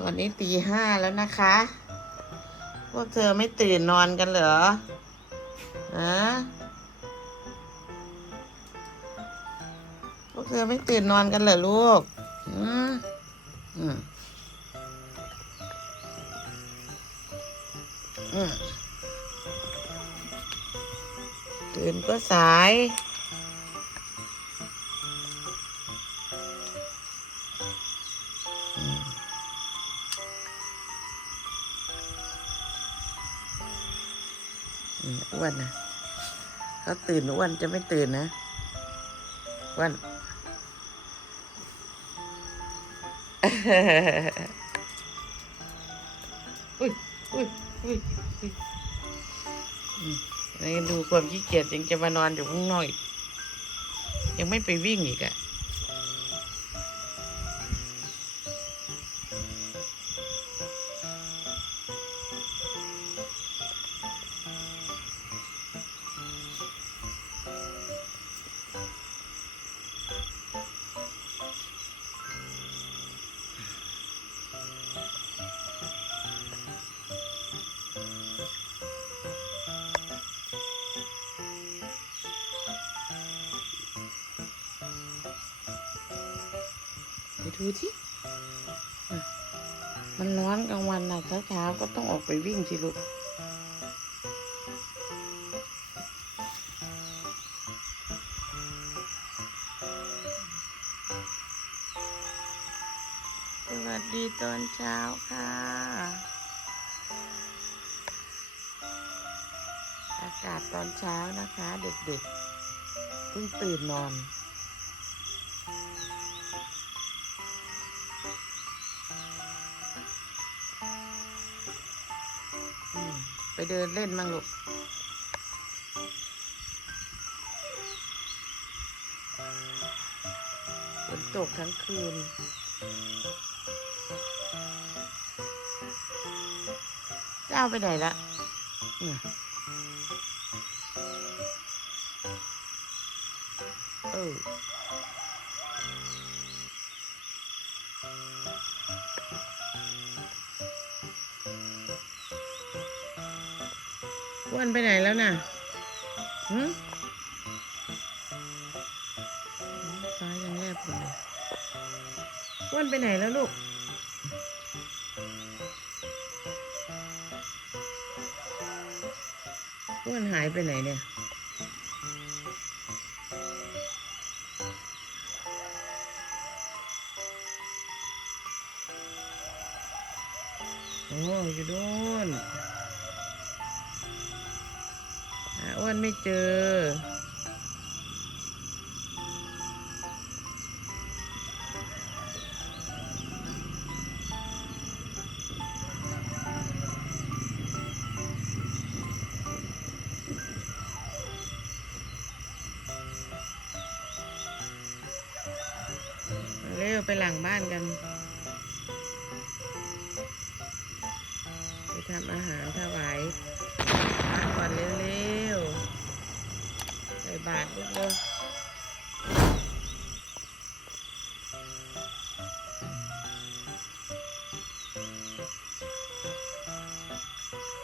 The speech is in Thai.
ตอนนี้ตีห้าแล้วนะคะ พวกเธอไม่ตื่นนอนกันเหรอฮะพวกเธอไม่ตื่นนอนกันเหรอลูก อืมอืมอืมตื่นก็สาย อ้วนนะเขาตื่นอ้วนจะไม่ตื่นนะอ้วนอุ้ยอุ้ยอุ้ยอุ้ยอืมนี่ดูความขี้เกียจยังจะมานอนอยู่ข้างนอกอีกยังไม่ไปวิ่งอีกอะไดูที่มันร้อนกลางวันนะเช้าๆก็ต้องออกไปวิ่งสิลูกสวัสดีตอนเช้าค่ะ อากาศตอนเช้านะคะ เด็กๆเพิ่งตื่นนอน ไปเดินเล่นมั่งลูกฝนตกทั้งคืน เจะเอาไปไหนละเนี่ยเออ อ้วนไปไหนแล้วน่ะหืมฟ้ายังแลบอยู่เลยอ้วนไปไหนแล้วลูก อ้วนหายไปไหนเนี่ยโอ้ยโน่น หาอ้วนไม่เจอ เร็วไปหลังบ้านกัน ไปทำอาหารถวาย